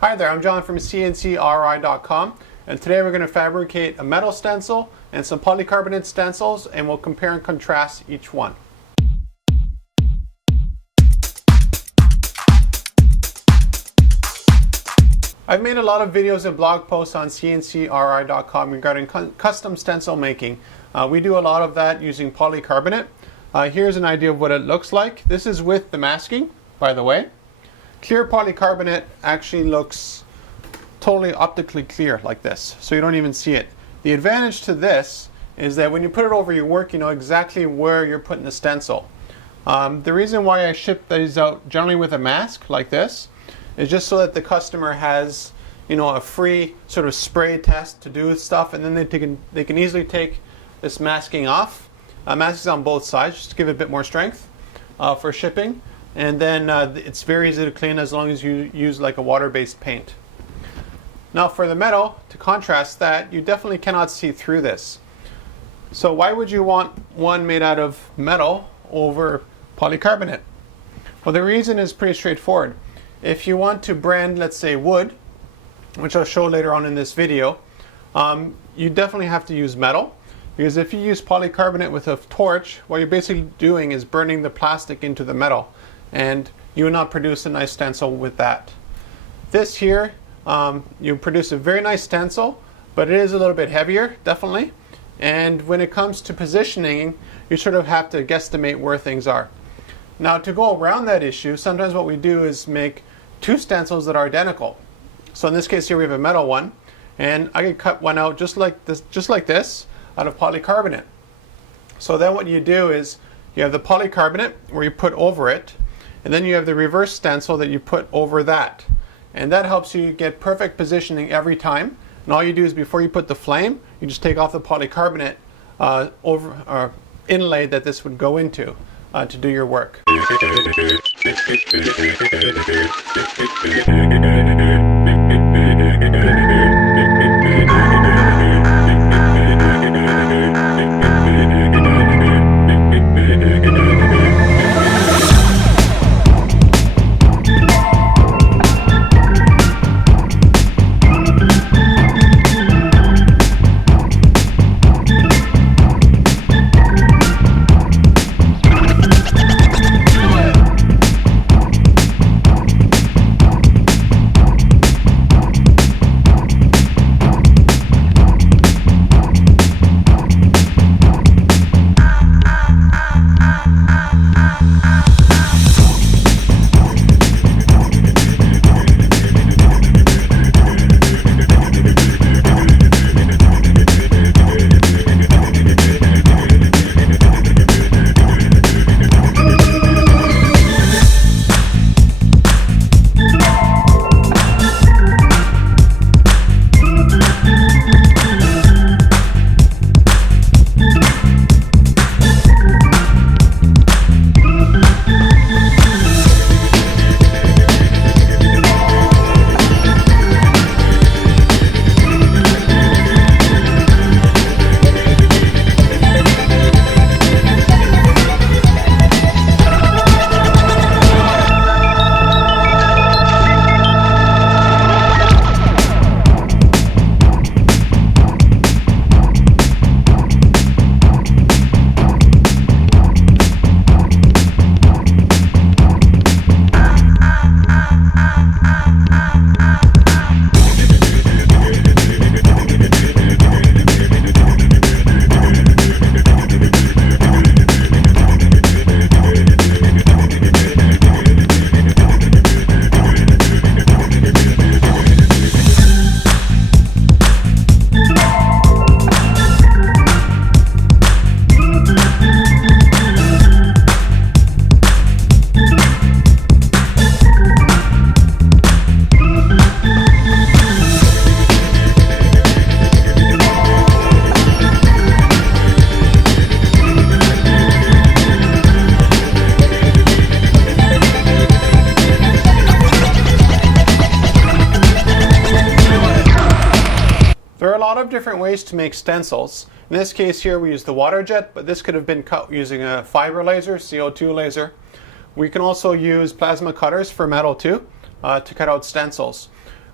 Hi there, I'm John from CNCRI.com, and today we're going to fabricate a metal stencil and some polycarbonate stencils, and we'll compare and contrast each one. I've made a lot of videos and blog posts on CNCRI.com regarding custom stencil making. We do a lot of that using polycarbonate. Here's an idea of what it looks like. This is with the masking, by the way. Clear polycarbonate actually looks totally optically clear like this, so you don't even see it. The advantage to this is that when you put it over your work, you know exactly where you're putting the stencil. The reason why I ship these out generally with a mask like this is just so that the customer has, you know, a free sort of spray test to do stuff, and then they can easily take this masking off. Masks on both sides just to give it a bit more strength for shipping. And then it's very easy to clean as long as you use like a water-based paint. Now for the metal, to contrast that, you definitely cannot see through this. So why would you want one made out of metal over polycarbonate? Well, the reason is pretty straightforward. If you want to brand, let's say, wood, which I'll show later on in this video, you definitely have to use metal. Because if you use polycarbonate with a torch, what you're basically doing is burning the plastic into the metal, and you will not produce a nice stencil with that. This here, you produce a very nice stencil, but it is a little bit heavier, definitely. And when it comes to positioning, you sort of have to guesstimate where things are. Now, to go around that issue, sometimes what we do is make two stencils that are identical. So in this case here, we have a metal one, and I could cut one out just like this, out of polycarbonate. So then what you do is you have the polycarbonate where you put over it, and then you have the reverse stencil that you put over that. And that helps you get perfect positioning every time. And all you do is before you put the flame, you just take off the polycarbonate inlay that this would go into to do your work. There are a lot of different ways to make stencils. In this case here we use the Waterjet, but this could have been cut using a fiber laser, CO2 laser. We can also use plasma cutters for metal too, to cut out stencils.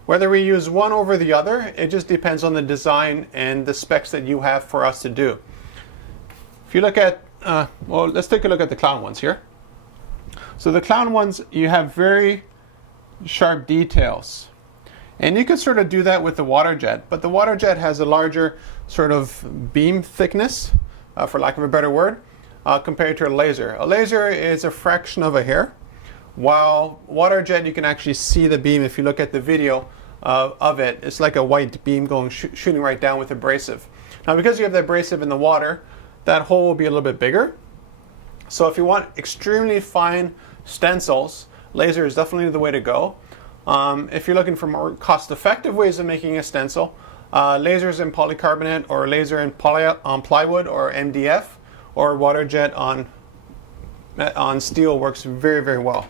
Whether we use one over the other, it just depends on the design and the specs that you have for us to do. If you look at, well, let's take a look at the clown ones here. So the clown ones, you have very sharp details. And you can sort of do that with the Waterjet, but the Waterjet has a larger sort of beam thickness, for lack of a better word, compared to a laser. A laser is a fraction of a hair, while Waterjet you can actually see the beam. If you look at the video of it, it's like a white beam going shooting right down with abrasive. Now because you have the abrasive in the water, that hole will be a little bit bigger. So if you want extremely fine stencils, laser is definitely the way to go. If you're looking for more cost-effective ways of making a stencil, lasers in polycarbonate or laser in plywood or MDF or Waterjet on steel works very, very well.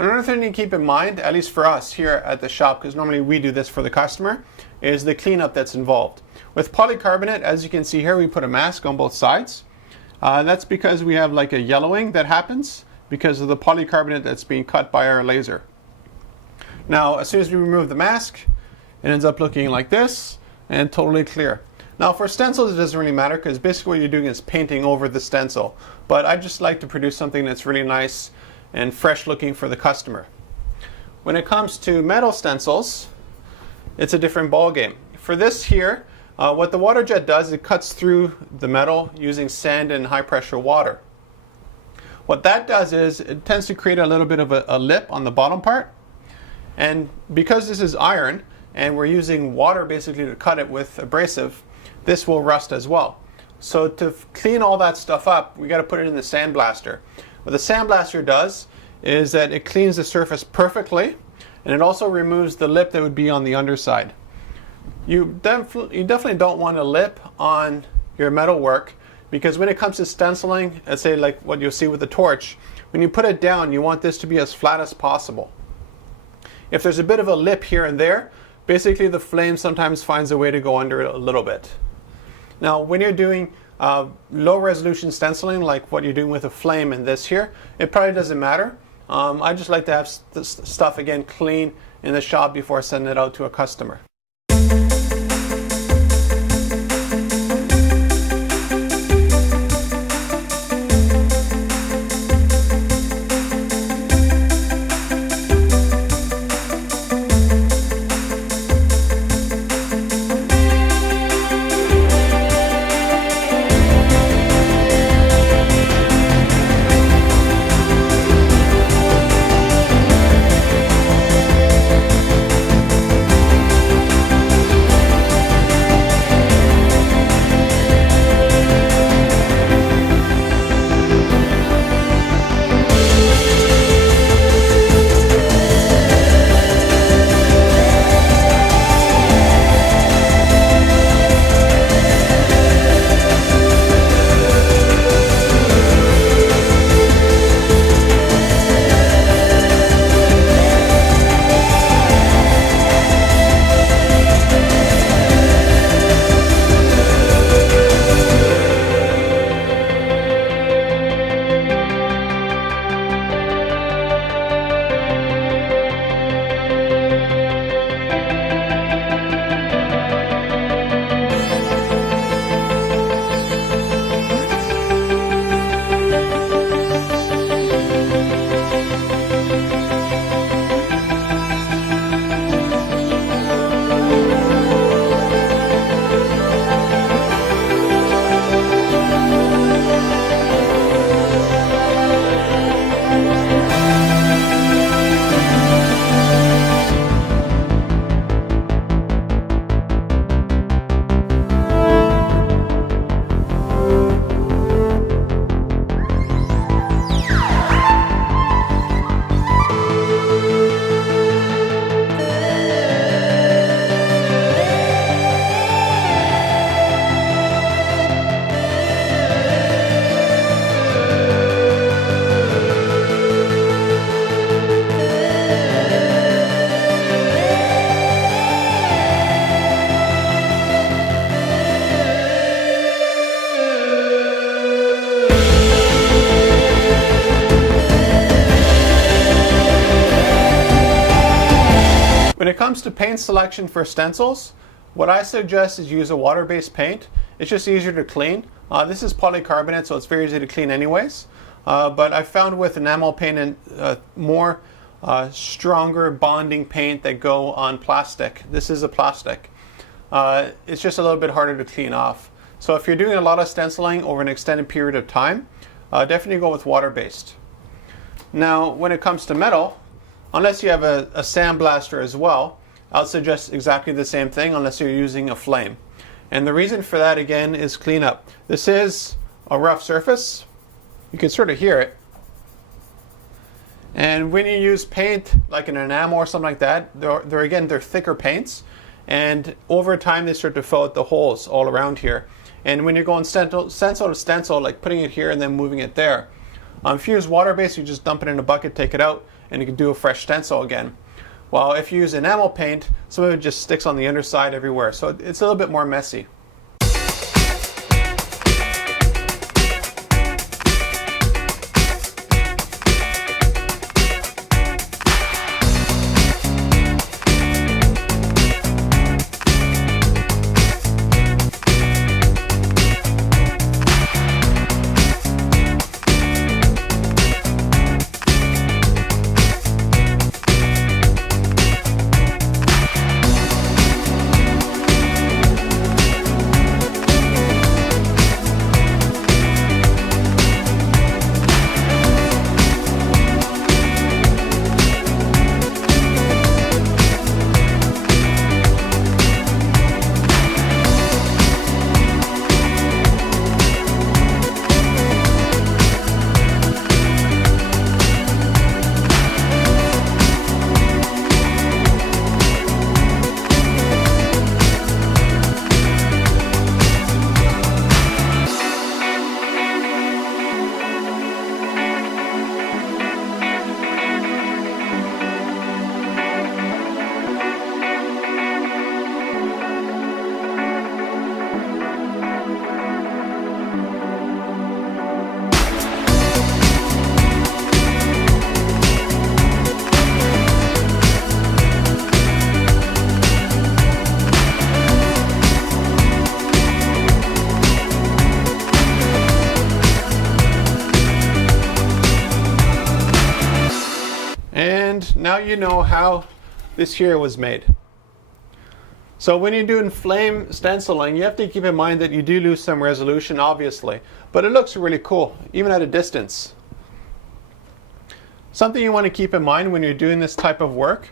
Another thing to keep in mind, at least for us here at the shop, because normally we do this for the customer, is the cleanup that's involved. With polycarbonate, as you can see here, we put a mask on both sides. That's because we have like a yellowing that happens because of the polycarbonate that's being cut by our laser. Now, as soon as we remove the mask, it ends up looking like this and totally clear. Now for stencils, it doesn't really matter because basically what you're doing is painting over the stencil. But I just like to produce something that's really nice and fresh looking for the customer. When it comes to metal stencils, it's a different ball game. For this here, what the Waterjet does, it cuts through the metal using sand and high pressure water. What that does is it tends to create a little bit of a lip on the bottom part. And because this is iron and we're using water basically to cut it with abrasive, this will rust as well. So to clean all that stuff up, we got to put it in the sandblaster. What the sandblaster does is that it cleans the surface perfectly, and it also removes the lip that would be on the underside. You definitely don't want a lip on your metal work, because when it comes to stenciling, let's say like what you'll see with the torch, when you put it down, you want this to be as flat as possible. If there's a bit of a lip here and there, basically the flame sometimes finds a way to go under it a little bit. Now when you're doing low resolution stenciling, like what you're doing with a flame and this here, it probably doesn't matter. I just like to have this stuff again clean in the shop before sending it out to a customer. When it comes to paint selection for stencils, what I suggest is use a water-based paint. It's just easier to clean. This is polycarbonate, so it's very easy to clean anyways. But I found with enamel paint and more stronger bonding paint that go on plastic. This is a plastic. It's just a little bit harder to clean off. So if you're doing a lot of stenciling over an extended period of time, definitely go with water-based. Now, when it comes to metal, unless you have a sandblaster as well, I'll suggest exactly the same thing unless you're using a flame. And the reason for that again is cleanup. This is a rough surface. You can sort of hear it. And when you use paint like an enamel or something like that, they're thicker paints, and over time they start to fill out the holes all around here. And when you're going stencil to stencil, like putting it here and then moving it there, if you use water-based, you just dump it in a bucket, take it out, and you can do a fresh stencil again. While if you use enamel paint, some of it just sticks on the underside everywhere, so it's a little bit more messy. And now you know how this here was made. So when you're doing flame stenciling, you have to keep in mind that you do lose some resolution, obviously, but it looks really cool, even at a distance. Something you want to keep in mind when you're doing this type of work,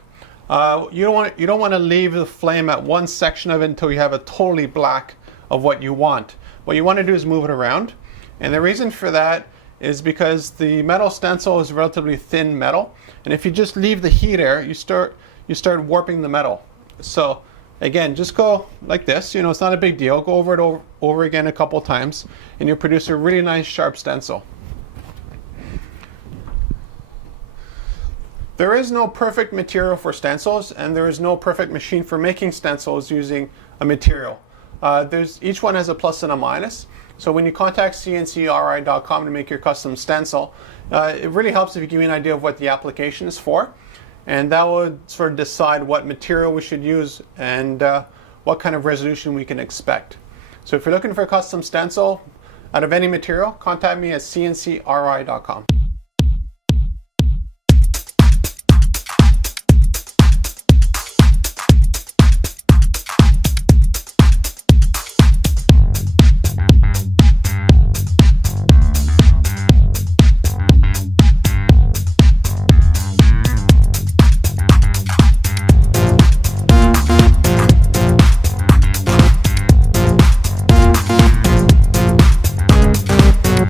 you don't want to leave the flame at one section of it until you have a totally black of what you want. What you want to do is move it around, and the reason for that is because the metal stencil is relatively thin metal, and if you just leave the heat there, you start warping the metal. So again, just go like this, you know, it's not a big deal. Go over it over again a couple times and you'll produce a really nice sharp stencil. There is no perfect material for stencils, and there is no perfect machine for making stencils using a material. Each one has a plus and a minus. So when you contact CNCKing.com to make your custom stencil, it really helps if you give me an idea of what the application is for. And that would sort of decide what material we should use and what kind of resolution we can expect. So if you're looking for a custom stencil out of any material, contact me at CNCKing.com.